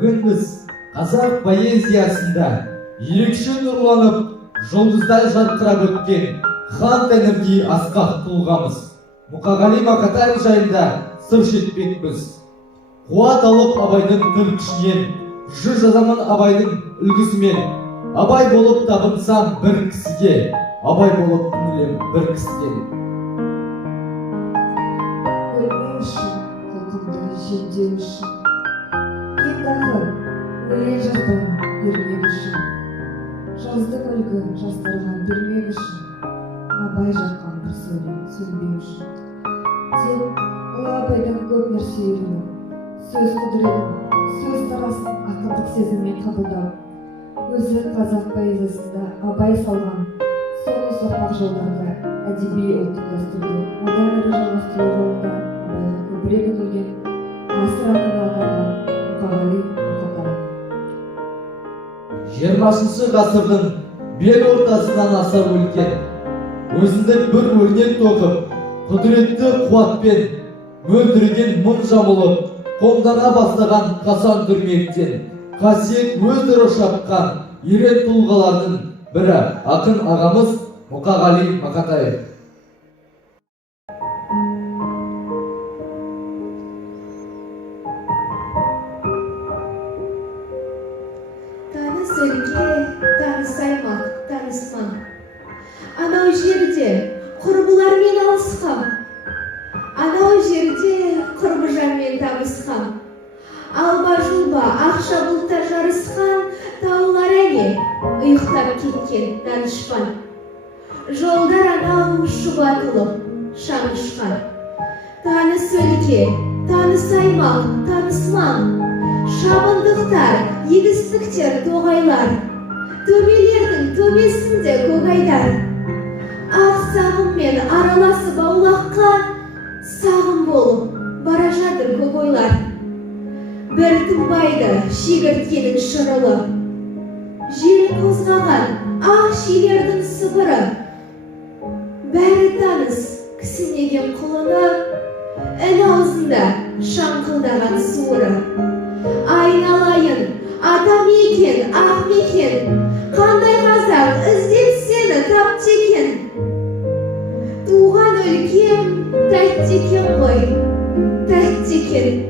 Бүгін біз қазақ поэзиясында ерекше нұрланып, жұлдыздай жарқырап өткен хан тәңірдей асқақ тұлғамыз Мұқағали Мақатаев жайында сыр шертпекпіз. Қуат алып Абайдың төл күшінен, жыр жазамын Абайдың үлгісімен. Абай болып табынсам бір кісіге, Абай болып түнілем бір кісіден. Өлмеу үшін, құлқымды жемдеу үшін, ендігі өлең жазбаймын ермек үшін. Жаздың үлгі жастарға бермек үшін, Абай жаққан бір сөйлем сөнбеу үшін. Тек ұлы Абайдан көп нәрсе үйрену, сөз құдіретін, сөз тарасын ақындық сезіммен қабылдау. Өзі қазақ поэзиясында Абай салған соны соқпақ жолдарға әдеби ұлттық дәстүрді одан әрі жалғастыру жолында Абайға көбірек үңілген ғасыр ақыны атанған Мұқағали Мақатаев. 20 ғасырдың бел ортасынан аса өлкен, өзіндік бір өрнек тоқып, құдіретті қуатпен мөлдіреген мың жамылып, қомдана бастаған қасан дүрмектен, қасиет өздері шапқан ерен тұлғалардың бірі ақын ағамыз Мұқағали Мақатаев. Таныс өлке, таныс аймақ, таныспан. Анау жерде құрбылармен алысқам. Анау жерде құрбы жанмен табысқам. Алба-жұлба ақша бұлтта жарысқан таулар әне, ұйықтап кеткен данышпан. Жолдар анау шұбатылып, шаң ұшқан. Таныс өлке, таныс аймақ, таныс маң. Шабындықтар, егістіктер, тоғайлар. Төбелердің төбесінде көкайдар. Ақ сағыммен араласып аулаққа сағым болып бара жатыр көк ойлар. Бір тынбайды шегірткенің шырылы, жел қозғаған ақ шилердің сыбыры. Бәрі таныс кісінеген құлыны, үн аузында шаңқылдаған суыры. Айналайын, атам екен, ақ мекен, қандай қазақ іздеп сені тапты екен. Туған өлкем тәтті екен ғой, тәтті екен.